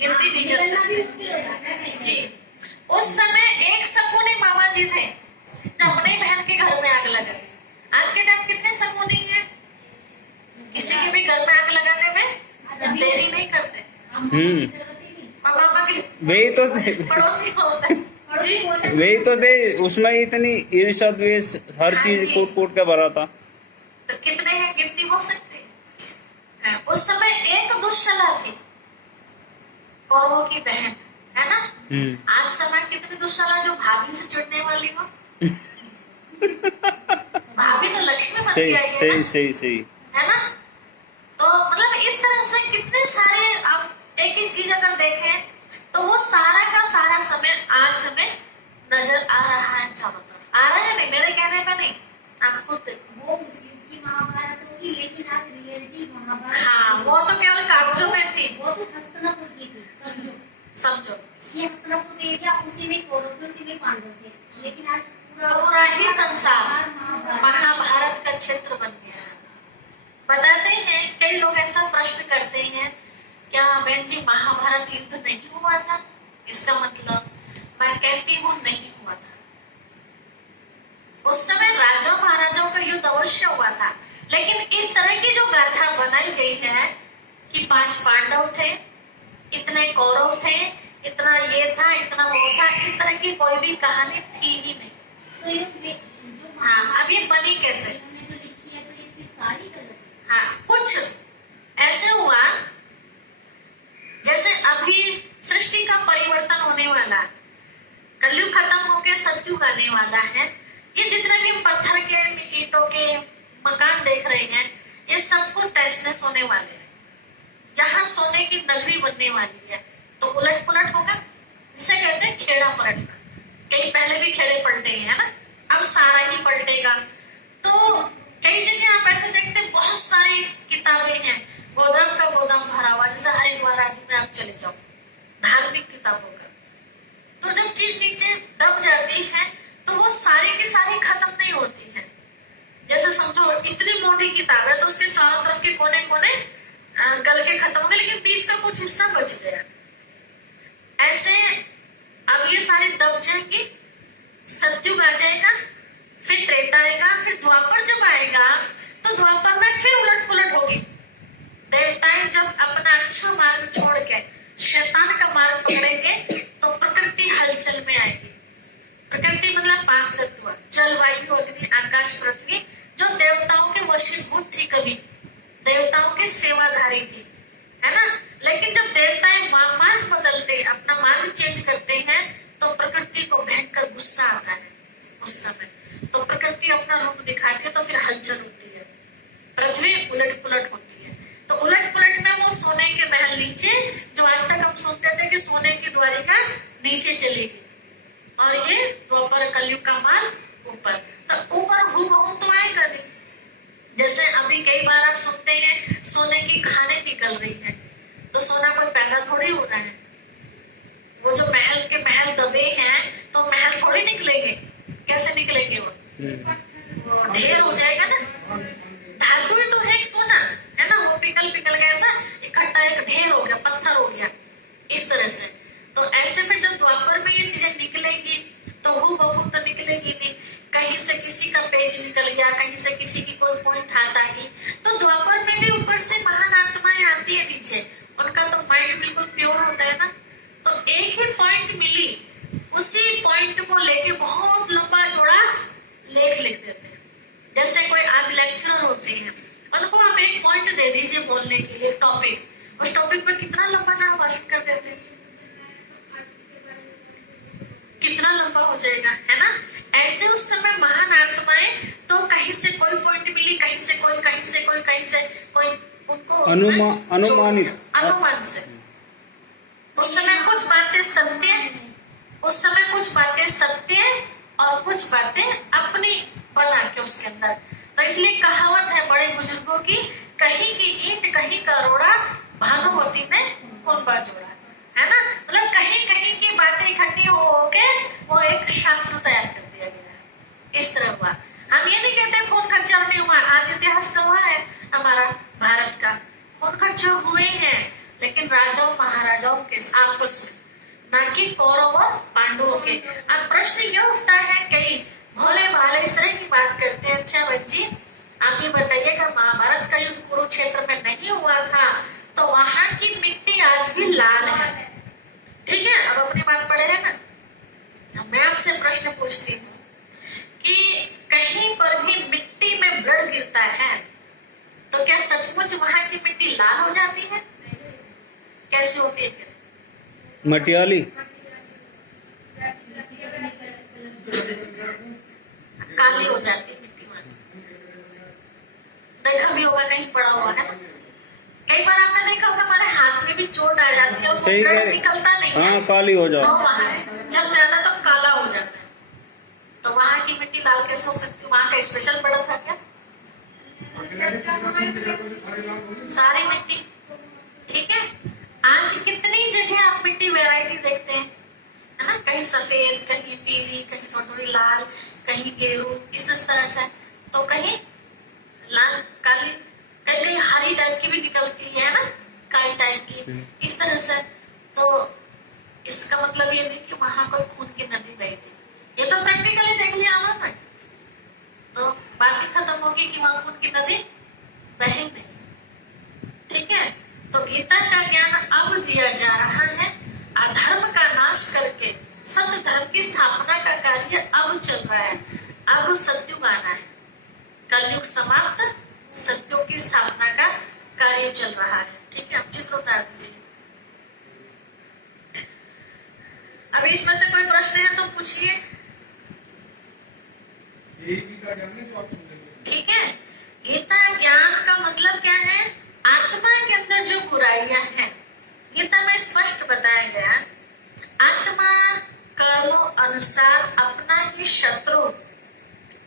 गिनती नहीं कर सकते जी। उस समय एक शकुनी मामा जी थे जो अपने बहन के घर में आग लगाई। आज के टाइम कितने शकुनी हैं? किसी के भी घर में आग लगाने में देरी नहीं करते। मामा के वही तो पड़ोसी होता है जी। वही तो थे, उसमें इतनी ईर्ष्या द्वेष हर चीज कोट के भरा था। तो कितने हैं गिनती हो सकती है। उस समय एक दुश्शला थी, कौरवों की बहन है ना, आज समय कितनी दुष्टला जो भाभी से चिढ़ने वाली हो। भाभी तो लक्ष्मी बन सही के आई है सही ना? सही सही। है ना? तो मतलब इस तरह से कितने सारे, आप एक ही चीज अगर देखें तो वो सारा का सारा समय आज हमें नजर आ रहा है चारों तरफ। आ रहा है नहीं, मेरे कहने पे नहीं, आप खुद देखो। वो उस युग की महाभारत होगी, लेकिन आज रियलिटी महाभारत। हाँ, वो तो केवल कागजों में थी। वो तो हस्तिनापुर की थी, समझो। समझो, ये हस्तिनापुर एरिया, उसी में कौरव थे, उसी में पांडव थे, लेकिन आज पूरा ही संसार महाभारत का क्षेत्र बन गया है। बताते हैं, कई लोग ऐसा प्रश्न करते हैं, क्या बहन जी महाभारत युद्ध नहीं हुआ था? इसका मतलब मैं कहती हूँ नहीं हुआ था। उस समय राजाओं महाराजाओं का युद्ध अवश्य हुआ था, लेकिन इस तरह की जो गाथा बनाई गई है कि 5 पांडव थे, इतने कौरव थे, इतना ये था, इतना वो था, इस तरह की कोई भी कहानी थी ही नहीं। तो ये जो हाँ, अब ये बनी कैसे? इन्होंने जो लिखी है, तो ये फिर सारी गलत है। हाँ, कुछ ऐसे हुआ जैसे अभी सृष्टि का परिवर्तन होने वाला, कलयुग खत्म होके सतयुग आने वाला है। ये जितने भी पत्थर के, ईंटों के मकान देख रहे हैं, ये सब कुछ तहस होने वाले हैं। यहाँ सोने की नगरी बनने वाली है, तो उलट पुलट होगा। इसे कहते हैं खेड़ा पलटना। कहीं पहले भी खेड़े पलटे हैं ना, अब सारा ही पलटेगा। तो कई जगह आप ऐसे देखते हैं, बहुत सारी किताबें हैं, गोदाम का गोदाम भरा हुआ, जैसे हरिद्वार आदि में आप चले जाओ, धार्मिक किताबों का। तो जब चीज नीचे दब जाती है तो वो सारी की सारी खत्म नहीं होती है। जैसे समझो इतनी मोटी किताब है, तो उसके चारों तरफ के कोने कोने गल के खत्म हो गए, लेकिन बीच का कुछ हिस्सा बच गया। ऐसे अब ये सारी दब जाएंगी, सतयुग आ जाएगा, फिर त्रेता आएगा, फिर द्वापर जब आएगा तो द्वापर में फिर उलट पुलट होगी। देवताएं जब अपना अच्छा मार्ग छोड़ के शैतान का मार्ग पकड़ेंगे तो प्रकृति हलचल में आएगी। प्रकृति मतलब 5 तत्व, जल, वायु, अग्नि, आकाश, पृथ्वी, जो देवताओं के वशीभूत थी, कभी देवताओं की सेवाधारी थी, है ना? लेकिन जब देवताएं मार्ग बदलते, अपना मार्ग चेंज करते हैं, तो प्रकृति को भयंकर गुस्सा आता है। उस समय तो प्रकृति अपना रूप दिखाती है, तो फिर हलचल होती है, पृथ्वी उलट पुलट होती है। तो उलट पुलट में वो सोने के महल नीचे, जो आज तक हम सुनते थे कि सोने की द्वारिका नीचे चलेगी, और ये द्वापर कलयुग का माल ऊपर। तो ऊपर हूबहू तो आएगा नहीं। जैसे अभी कई बार आप सुनते हैं सोने की खाने निकल रही है, तो सोना कोई पैदा थोड़ी हो रहा है। वो जो महल के महल दबे हैं, तो महल थोड़ी निकलेंगे। कैसे निकलेंगे? वो ढेर हो जाएगा ना। धातु ही तो है एक सोना, है ना? वो पिघल पिघल के ऐसा इकट्ठा एक ढेर हो गया, पत्थर हो गया, इस तरह से। तो ऐसे में जब द्वापर में ये चीजें निकलेंगी तो हूबहू तो निकलेगी नहीं। कहीं से किसी का पेज निकल गया, कहीं से किसी की कोई पॉइंट हाथ आ गई, तो द्वापर में भी ऊपर से महान आत्माएं आती है नीचे, उनका तो माइंड बिल्कुल प्योर होता है ना। तो एक ही पॉइंट मिली, उसी पॉइंट को लेके बहुत लंबा चौड़ा लेख लिख देते हैं। जैसे कोई आज लेक्चरर होते हैं, उनको हम एक पॉइंट दे दीजिए बोलने के लिए, टॉपिक, उस टॉपिक पर कितना लंबा चौड़ा भाषण कर देते हैं, कितना लंबा हो जाएगा, है ना? ऐसे उस समय महान आत्माएं, तो कहीं से कोई पॉइंट मिली, कहीं से कोई, कहीं से कोई, कहीं से कोई, उनको अनुमान से उस समय कुछ बातें सत्य, उस समय कुछ बातें सत्य और कुछ बातें अपनी बना के उसके अंदर। तो इसलिए कहावत है बड़े बुजुर्गों की, कहीं की ईंट कहीं का रोड़ा, भानुमती ने कौन बात जोड़ा, है ना? मतलब कहीं कहीं की बातें इकट्ठी हो के वो एक शास्त्र तैयार कर दिया गया है। इस तरह हुआ। हम ये नहीं कहते खून खच्चर नहीं हुआ, आज इतिहास गवाह है हमारा भारत का, खून खच्चर हुए हैं, लेकिन राजाओं महाराजाओं के आपस में, ना कि कौरव और पांडवों के। अब प्रश्न ये उठता है, कई भोले भाले इस तरह की बात करते हैं, अच्छा बच्ची आप ये बताइएगा, महाभारत का युद्ध कुरुक्षेत्र में नहीं हुआ था, तो वहां की मिट्टी आज भी लाल है। ठीक है, अब अपनी बात पढ़े है ना। मैं आपसे प्रश्न पूछती हूँ कि कहीं पर भी मिट्टी में ब्लड गिरता है, तो क्या सचमुच वहां की मिट्टी लाल हो जाती है? कैसी होती है? मटियाली। काली हो जाती है मिट्टी वाली। देखा भी होगा, कहीं पड़ा हुआ है। कई बार आपने देखा होगा हमारे हाथ में भी चोट आ जाती है और सही वो कह ब्लड रहे। निकलता नहीं है, हाँ, काली हो तो जाओ। वहां जब जाना तो काला हो जाता है। तो वहां की मिट्टी लाल कैसे हो सकती है? वहां का स्पेशल पड़ा था क्या? सारी मिट्टी, ठीक है। आज कितनी जगह आप मिट्टी वैरायटी देखते हैं, है ना? कहीं सफेद, कहीं पीली, कहीं थोड़ी थोड़ी लाल, कहीं गेरू, इस तरह से। तो कहीं लाल काली, कहीं कहीं हरी टाइप की भी निकलती है ना, काली टाइप की, इस तरह से। तो इसका मतलब ये नहीं कि वहां कोई खून की नदी बही थी। ये तो प्रैक्टिकली देख लिया आपने, तो बात ही खत्म होगी कि वहां खून की नदी बहे नहीं, ठीक है। तो गीता का ज्ञान अब दिया जा रहा है। अधर्म का नाश करके सत्य धर्म की स्थापना का कार्य अब चल रहा है। अब सत्युग आना है, कलयुग समाप्त, सत्यों की स्थापना का कार्य चल रहा है, ठीक है। अब चित्र उतार दीजिए। अभी इसमें से कोई प्रश्न है तो पूछिए, ठीक है। गीता ज्ञान का मतलब क्या है? आत्मा के अंदर जो बुराइयां हैं, गीता में स्पष्ट बताया गया, आत्मा कर्मों अनुसार अपना ही शत्रु,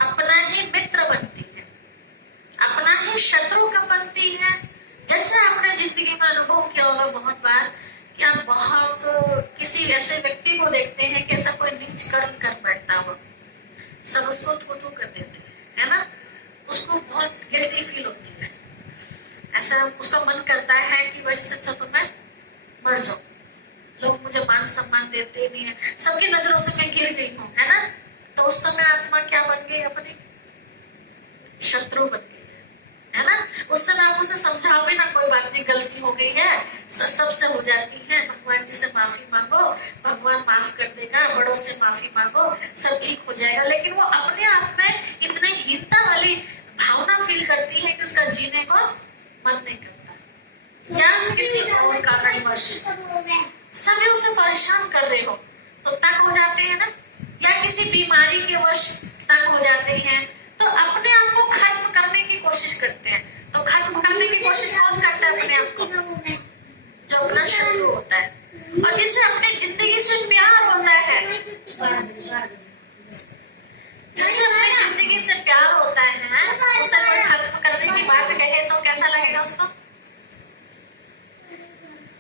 अपना ही मित्र बनती है, अपना ही शत्रु कब बनती है? जैसे आपने जिंदगी में अनुभव किया होगा बहुत बार कि आप बहुत किसी ऐसे व्यक्ति को देखते हैं कि ऐसा कोई नीच कर्म कर बैठता हो, सब उसको थू कर देते हैं, है ना? उसको बहुत गिल्टी फील होती है, ऐसा उसका मन करता है कि वह इससे अच्छा तो मैं मर जाऊं, लोग मुझे मान सम्मान देते नहीं है, सबकी नजरों से मैं गिर गई हूँ, है ना? तो उस समय आत्मा क्या बन गई? अपनी शत्रु बन गई, है ना? उस समय आप उसे समझाओ भी ना, कोई बात नहीं, गलती हो गई है, सबसे हो जाती है, भगवान जी से माफी मांगो, भगवान माफ कर देगा, बड़ों से माफी मांगो, सब ठीक हो जाएगा। लेकिन वो अपने आप में इतने हीनता वाली भावना फील करती है कि उसका जीने को मन नहीं करता, या किसी और कारणवश सभी उसे परेशान कर रहे हो तो तंग हो जाते हैं ना, या किसी बीमारी के वश तंग हो जाते हैं, तो अपने आप को खत्म करने की कोशिश करते हैं। तो खत्म करने की कोशिश कौन करता है अपने आप को? जो अपना शत्रु होता है, और जिसे अपनी जिंदगी से प्यार होता है, जिससे अपनी जिंदगी से प्यार होता है, उसे कोई खत्म करने की बात कहे तो कैसा लगेगा उसको?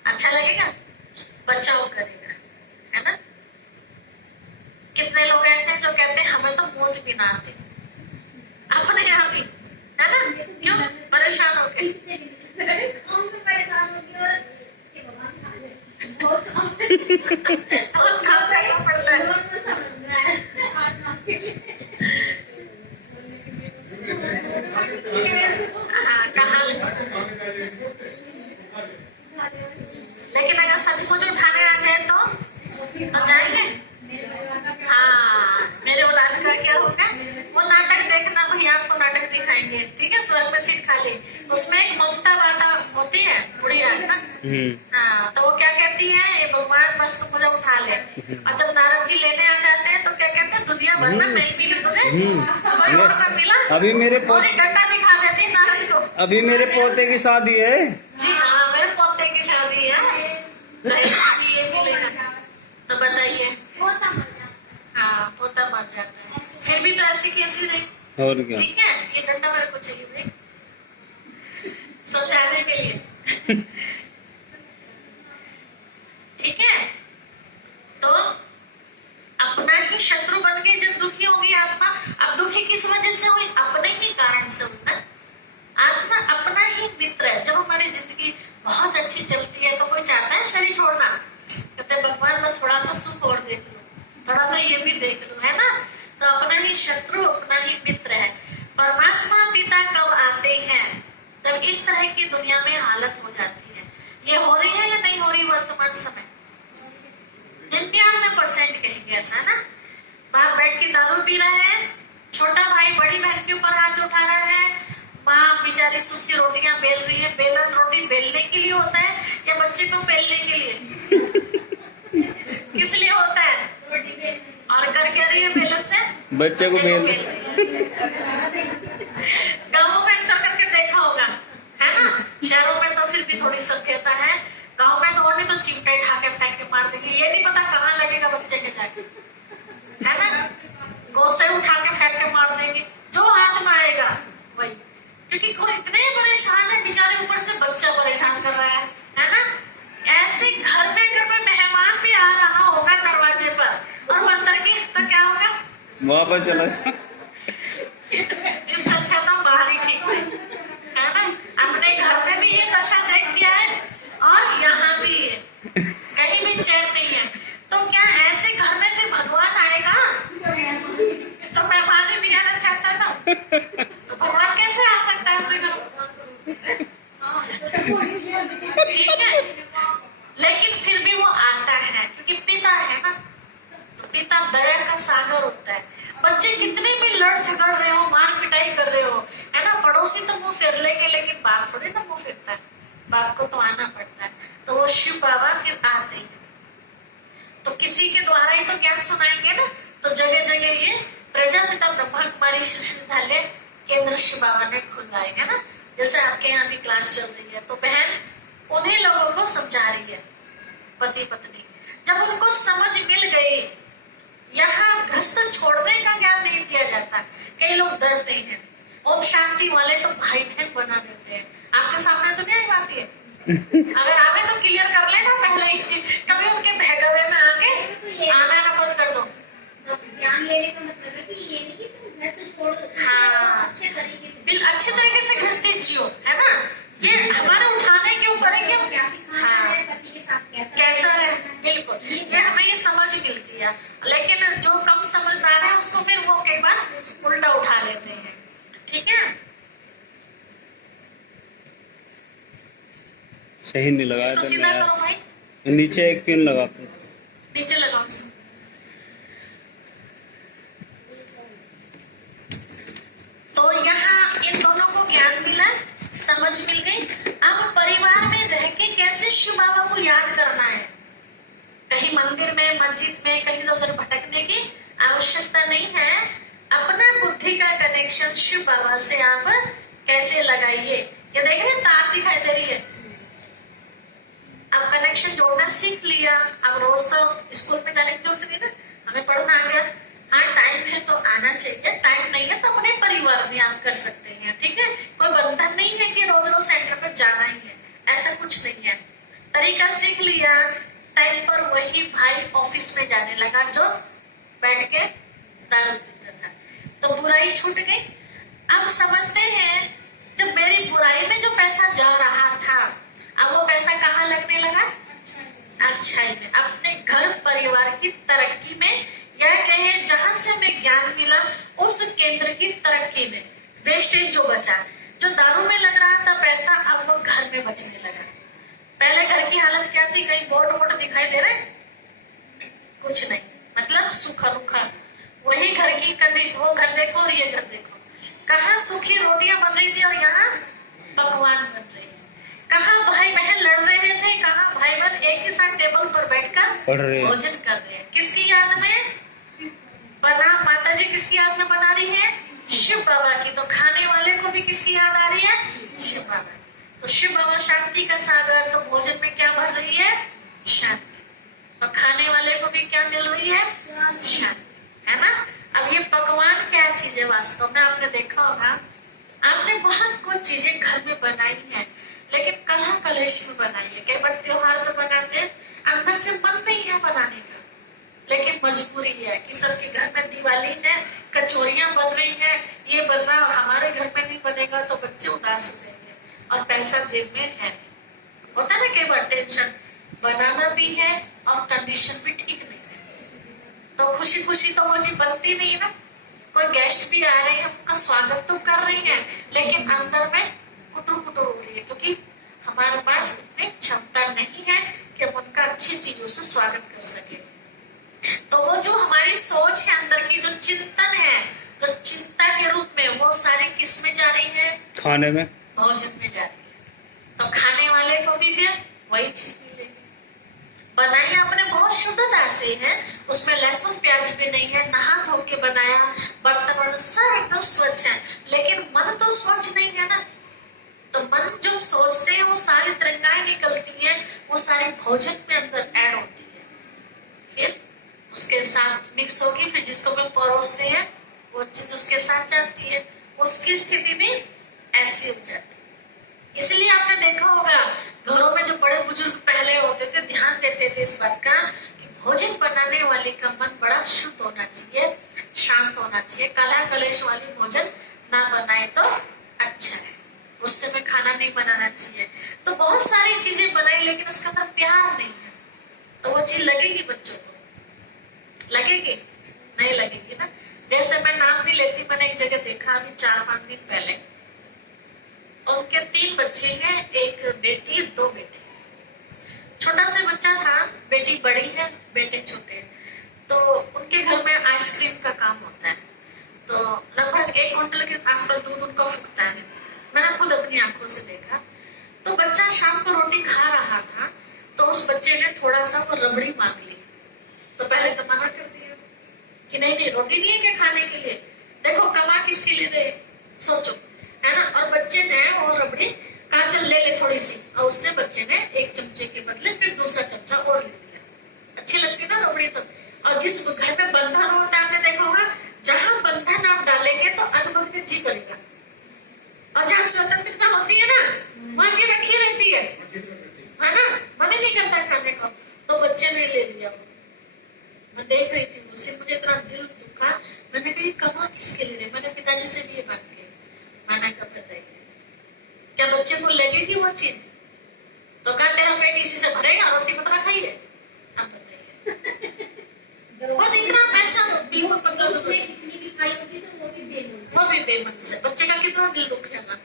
अच्छा लगेगा, बचाव करेगा, है ना? कितने लोग ऐसे जो कहते हैं हमें तो मौत भी ना आती, अपने आप ही, है ना? क्यों परेशान हो गए? बहुत काम करना पड़ता है। हाँ, कहाँ? लेकिन अगर सचमुच उठाने आ जाए तो जाएंगे। हाँ, मेरे औलाद का क्या होगा? वो नाटक देखना, भैया आपको नाटक दिखाएंगे, ठीक है, स्वर्ग में सीट खाली, उसमें एक ममता माता होती है, बुढ़िया, है ना? हाँ, तो वो क्या कहती है, ये भगवान बस तुम मुझे उठा ले। और जब नारद जी लेने आ जाते हैं तो क्या कहते हैं, दुनिया भर में नहीं मिली तुझे, कोई और का मिला? अभी मेरे और एक डंडा दिखा देती है नारद को। अभी मेरे पोते की शादी है। जी हाँ, मेरे पोते की शादी है, ये मिलेगा। तो बताइए, हाँ, पोता मर जाता है, फिर भी तो ऐसी कैसी रही, और क्या? ठीक है। ये डंडा मेरे को चाहिए भाई, समझाने के लिए, ठीक है। तो अपना ही शत्रु बन गई जब दुखी होगी आत्मा। अब दुखी किस वजह से हुई? अपने ही कारण से हुई ना। आत्मा अपना ही मित्र है। जब हमारी जिंदगी बहुत अच्छी चलती है तो कोई चाहता है शरीर छोड़ना, कहते भगवान मैं थोड़ा सा सुख और देख लूं, थोड़ा सा ये भी देख लूं, है ना? तो अपना ही शत्रु, अपना ही मित्र है। परमात्मा पिता कब आते हैं तब इस तरह की दुनिया में हालत हो जाती है। ये हो रही है या नहीं हो रही वर्तमान समय? 99% कहेंगे ऐसा, है ना? बाहर बैठ के दारू पी रहे हैं, छोटा भाई बड़ी बहन के ऊपर हाथ उठा रहा है, माँ बेचारी सूखी रोटियां बेल रही है। बेलन रोटी बेलने के लिए होता है या बच्चे को बेलने के लिए? किस लिए होता है? और कर क्या रही है बेलन से? बच्चे को बेल। रही है। गाँव में ऐसा करके देखा होगा, है ना। शहरों में तो फिर भी थोड़ी सभ्यता है, गाँव में तो और भी तो चिमटे उठा के फेंक के मार देंगे, ये नहीं पता कहाँ लगेगा बच्चे के जाके, है ना। गोसे उठा के फेंक के मार देंगे, जो हाथ में आएगा वही, क्योंकि कोई इतने परेशान है बेचारे, ऊपर से बच्चा परेशान कर रहा है ना। ऐसे घर में अगर कोई मेहमान भी आ रहा होगा दरवाजे पर और वो अंदर के, तो क्या होगा, वापस चला जाए। इससे अच्छा तो बाहर ही ठीक है ना। अपने घर में भी ये दशा देख दिया है और यहाँ भी है, कहीं भी चैन नहीं है, तो क्या ऐसे घर में फिर भगवान आएगा? तो मेहमान ही नहीं आना चाहता था तो भगवान कैसे आ सकता है ऐसे घर? ठीक है, लेकिन फिर भी वो आता है क्योंकि पिता है ना, तो पिता दया का सागर होता है। बच्चे कितने भी लड़ झगड़ रहे हो, मार पिटाई कर रहे हो, है ना, पड़ोसी तो मुंह फेर लेंगे, लेकिन बाप थोड़ी ना मुंह फेरता है, बाप को तो आना पड़ता है। तो वो शिव बाबा फिर आते हैं, तो किसी के द्वारा ही तो ज्ञान सुनाएंगे ना। तो जगह जगह ये प्रजापिता ब्रह्मा कुमारी विश्वविद्यालय केंद्र शिव बाबा ने खुलवाए है ना। जैसे आपके यहाँ भी क्लास चल रही है, तो बहन उन्हीं लोगों को समझा रही है, पति पत्नी। जब उनको समझ मिल गई, यहाँ गृहस्थ छोड़ने का ज्ञान नहीं दिया जाता, कई लोग डरते हैं। ओम शांति वाले तो भाई बहन बना देते हैं, आपके सामने तो नहीं आई बात है। अगर आवे तो क्लियर कर लेना पहले ही, कभी उनके बहकावे में आके आना ना बंद कर दो। ज्ञान लेने का मतलब है कि ये नहीं कि तुम घर से छोड़ दो, हाँ, अच्छे तरीके से, अच्छे तरीके से गृहस्थी जियो, है ना। ये हमारे उठाने के ऊपर है कि हाँ पति के साथ कैसा है, बिल्कुल ये हमें ये समझ मिलती है। लेकिन जो कम समझदार है उसको फिर वो कई बार उल्टा उठा लेते हैं, ठीक है। सही नहीं लगाया इसको तो सीधा करो भाई, नीचे एक पिन लगाते। नीचे लगाओ इसको। तो यहाँ इन दोनों को ज्ञान मिला, समझ मिल गई। अब परिवार में रह के कैसे शिव बाबा को याद करना है, कहीं मंदिर में, मस्जिद में, कहीं उधर भटकने की आवश्यकता नहीं है। अपना बुद्धि का कनेक्शन शिव बाबा से आप कैसे लगाइए। ये देख रहे हैं तार दिखाई दे रही है, अब कनेक्शन जोड़ना सीख लिया। अब रोज तो स्कूल में जाने की जरूरत नहीं ना, हमें पढ़ना आ गया। हाँ टाइम है तो आना चाहिए, टाइम नहीं है तो अपने परिवार में आप कर सकते हैं, ठीक है। कोई बंधन नहीं है कि रोज रोज सेंटर पर जाना ही है, ऐसा कुछ नहीं है। तरीका सीख लिया, टाइम पर वही भाई ऑफिस में जाने लगा जो बैठ के दारू पीता था, तो बुराई छूट गई। अब समझते हैं जब मेरी बुराई में जो पैसा जा रहा था, अब वो पैसा कहाँ लगने लगा, अच्छाई में, अपने घर परिवार की तरक्की में, या कहें जहां से हमें ज्ञान मिला उस केंद्र की तरक्की में। वेस्टेज जो बचा, जो दारू में लग रहा था पैसा, अब वो घर में बचने लगा। पहले घर की हालत क्या थी, कहीं बोर्ड वोट दिखाई दे रहे, कुछ नहीं, मतलब सूखा रूखा, वही घर की कंडीशन। वो घर देखो और ये घर देखो, कहाँ सूखी रोटियां बन रही थी और यहाँ पकवान बन रही है। कहाँ भाई बहन लड़ रहे थे, कहाँ भाई बहन एक ही साथ टेबल पर बैठकर भोजन कर रहे हैं। किसकी याद में बना, माता जी किसकी याद में बना रही है, शिव बाबा की। तो खाने वाले को भी किसकी याद आ रही है, शिव बाबा। तो शिव बाबा शांति का सागर, तो भोजन में क्या भर रही है, शांति। तो खाने वाले को भी क्या मिल रही है, शांति, है ना। अब ये पकवान क्या चीज है वास्तव में, आपने देखा होगा, आपने बहुत कुछ चीजें घर में बनाई है, लेकिन कलह कलेश में बनाई है। कई बार त्योहार पर बनाते हैं, अंदर से मन नहीं है बनाने का, लेकिन मजबूरी है कि सबके घर में दिवाली है, कचौरियां बन रही है, ये बन रहा, और हमारे घर में नहीं बनेगा तो बच्चे उदास हो जाएंगे और पैसा जेब में है नहीं। होता है ना कई बार टेंशन, बनाना भी है और कंडीशन भी ठीक नहीं है, तो खुशी खुशी तो वो चीज बनती नहीं ना। कोई गेस्ट भी आ रहे हैं, उनका स्वागत तो कर रही है, लेकिन अंदर में कुटुर कुटुर हो रही है, क्योंकि हमारे पास इतनी क्षमता नहीं है कि हम उनका अच्छी चीजों से स्वागत कर सके। तो वो जो हमारी सोच है, अंदर की जो चिंतन है, जो चिंता के रूप में, वो सारी किस में जा रही है, खाने में, भोजन में जा रही है। तो खाने वाले को भी फिर वही चीज मिलेगी। बनाई आपने बहुत शुद्धता से है, उसमें लहसुन प्याज भी नहीं है, नहा धो के बनाया, बर्तन सब स्वच्छ है, लेकिन मन तो स्वच्छ नहीं है ना। तो मन जो सोचते हैं वो सारी तिरंगाएं निकलती है, वो सारी भोजन में अंदर ऐड होती है, फिर उसके साथ मिक्स होगी, फिर जिसको हम परोसते हैं वो चीज उसके साथ जाती है, उसकी स्थिति भी ऐसी हो जाती है। इसलिए आपने देखा होगा घरों में जो बड़े बुजुर्ग पहले होते थे ध्यान देते थे इस बात का कि भोजन बनाने वाले का मन बड़ा शुद्ध होना चाहिए, शांत होना चाहिए, कलह कलेश वाली भोजन ना बनाए तो अच्छा है, गुस्से में खाना नहीं बनाना चाहिए। तो बहुत सारी चीजें बनाई लेकिन उसका अंदर प्यार नहीं है, तो वो चीज लगेगी बच्चों को, लगेगी नहीं लगेगी ना। जैसे मैं नाम नहीं लेती, मैंने एक जगह देखा अभी 4-5 दिन पहले, उनके 3 बच्चे हैं, एक बेटी 2 बेटे। छोटा सा बच्चा था, बेटी बड़ी है, बेटे छोटे हैं। तो उनके घर में आइसक्रीम का काम होता है, तो लगभग 1 क्विंटल के आसपास दूध उनका फूकता है, मैंने खुद अपनी आंखों से देखा। तो बच्चा शाम को रोटी खा रहा था, तो उस बच्चे ने थोड़ा सा वो रबड़ी मांग ली। तो पहले तो मना कर दिया कि नहीं नहीं रोटी नहीं है क्या खाने के लिए, देखो कमा किसके लिए दे, सोचो, है ना। और बच्चे ने वो रबड़ी कहा चल ले ले थोड़ी सी, और उसने बच्चे ने 1 चमचे के बदले फिर दूसरा चमचा और ले लिया। अच्छी लगती ना रबड़ी तो। और जिस घर में बंधन होता है, आपने देखा होगा जहां बंधन आप डालेंगे तो अनुभव में जी करेगा, और जहाँ स्वतंत्रता होती है ना वहां जी रखी रहती है ना, मन नहीं करता खाने को। तो बच्चे ने ले लिया। मैं देख रही थी उसे, मुझे इतना दिल दुखा, मैंने कहा कमा किसके लिए, मैंने पिताजी से भी ये बात की, मैंने कहा बताइए क्या बच्चे को लगेगी वो चीज, तो कहा तेरा पेट इसी से भरेगा, रोटी पतला खाइए। आप बताइए वो इतना पैसा बिल्कुल ₹15 जितनी भी खाई होती तो वो भी बेमन से, बच्चे का कितना दिल दुखेगा।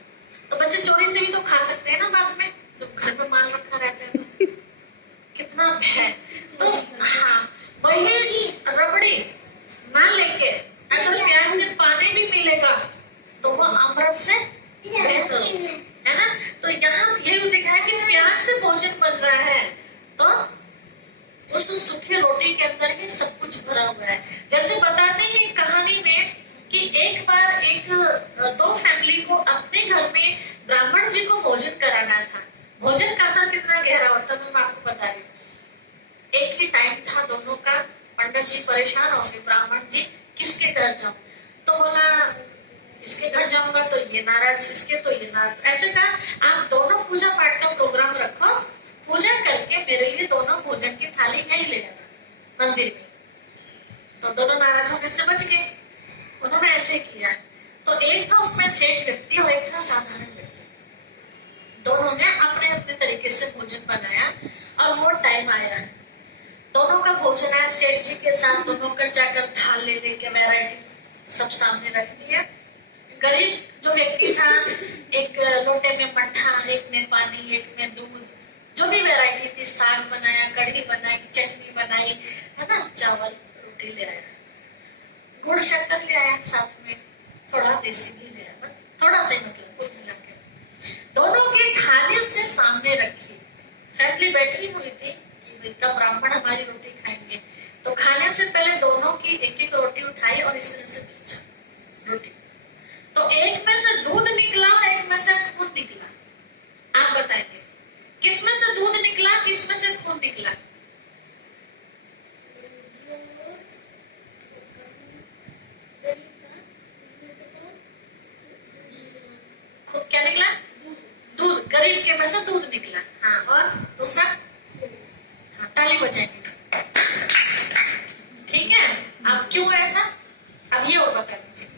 तो बच्चे चोरी से भी तो खा सकते हैं ना बाद में, तो घर में माल रखा रहता है तो कितना भय। तो हाँ, वही रबड़ी ना लेके अगर प्यार से पानी भी मिलेगा तो वो अमृत से बेहतर है ना। तो यहाँ ये दिखा है कि प्यार से भोजन बन रहा है, तो उस सूखी रोटी के अंदर भी सब कुछ भरा हुआ है। जैसे बताते हैं कहानी में कि एक बार 2 फैमिली को अपने घर में ब्राह्मण जी को भोजन कराना था। भोजन का असर कितना गहरा होता है मैं आपको बता रही हूँ। एक ही टाइम था दोनों का, पंडित जी परेशान हो गए, ब्राह्मण जी किसके घर जाऊं, तो बोला इसके घर जाऊंगा तो ये नाराज, इसके तो ये नाराज। ऐसे कहा आप दोनों पूजा पाठ का प्रोग्राम रखो, पूजा करके मेरे लिए दोनों भोजन की थाली यही ले आना मंदिर में। तो दोनों नाराज होने से बच गए, उन्होंने ऐसे किया। तो एक था उसमें सेठ व्यक्ति और एक था साधारण व्यक्ति, दोनों ने अपने अपने तरीके से भोजन बनाया और वो टाइम आया, दोनों का भोजन आया। सेठ जी के साथ दोनों कर जाकर थाल ले लेके वैरायटी सब सामने रख दिया। गरीब जो व्यक्ति था, एक लोटे में मट्ठा, एक में पानी, एक में दूध, जो भी वैरायटी थी, साग बनाया, कढ़ी बनाई, चटनी बनाई, है ना, चावल रोटी ले आया, गुड़ शक्कर ले आया, साथ में थोड़ा देसी घी ले आया, थोड़ा सा मतलब कुल मिला के दोनों की थाली उसने सामने रखी। फैमिली बैठी हुई थी कि कब ब्राह्मण हमारी रोटी खाएंगे। तो खाने से पहले दोनों की एक एक रोटी उठाई और इस तरह से पीछा रोटी। तो एक में से दूध निकला और एक में से खून निकला। आप बताइए किस में से दूध निकला, किस में से खून निकला? खूब क्या निकला? दूध। गरीब के में से दूध निकला। हाँ, और दूसरा? हाँ, ताली बजाएंगे। ठीक है, अब क्यों ऐसा? अब ये और बता दीजिए।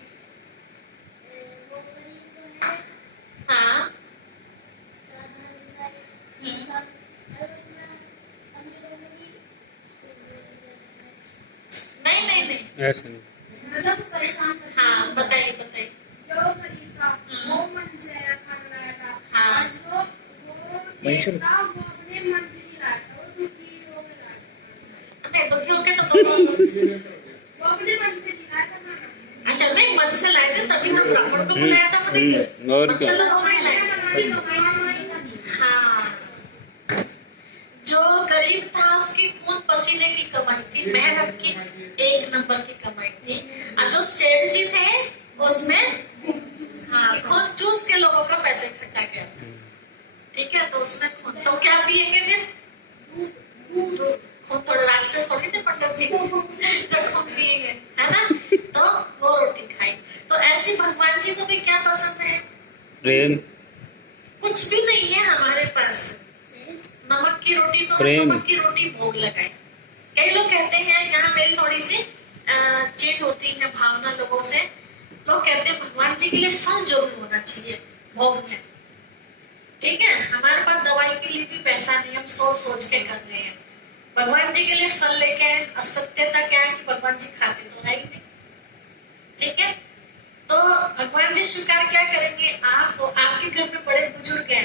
हाँ, नहीं नहीं नहीं, ऐसा नहीं। मतलब परेशान। हाँ बताइए बताइए। जो गरीब था वो मन से खाना लाया था, हाँ। और जो वो सेठ था वो अपने मन से नहीं लाया था, वो दुखी होकर लाया था। नहीं दुखी होके तो वो अपने मन से नहीं लाया था ना। अच्छा, नहीं मन से लाए थे तभी तो ब्राह्मण को बुलाया था। और मन क्या? से तो नहीं लाए। हाँ, जो गरीब था उसकी खून पसीने की कमाई थी, मेहनत की 1 नंबर की कमाई थी। और जो सेठ जी थे उसमें हाँ खून चूस के लोगों का पैसे इकट्ठा किया था। ठीक है, तो उसमें खून तो क्या पिएंगे फिर? दूध। खून थोड़ा राष्ट्र थोड़ी थे पंडित जी जो खून पिएंगे, है ना? तो वो रोटी खाई। तो ऐसी भगवान जी को भी क्या पसंद है? प्रेम। कुछ भी नहीं है हमारे पास, नमक की रोटी, तो प्रेम। नमक की रोटी भोग लगाए। कई लोग कहते हैं, यहाँ मेरी थोड़ी सी चिढ़ होती है भावना लोगों से। लोग कहते हैं भगवान जी के लिए फल जरूर होना चाहिए भोग में। ठीक है, हमारे पास दवाई के लिए भी पैसा नहीं, हम सोच सोच के कर रहे हैं। भगवान जी के लिए फल लेके आए, असत्यता क्या है कि भगवान जी खाते तो है ही नहीं। ठीक है, तो भगवान जी स्वीकार क्या करेंगे? आप आपके घर में बड़े बुजुर्ग हैं,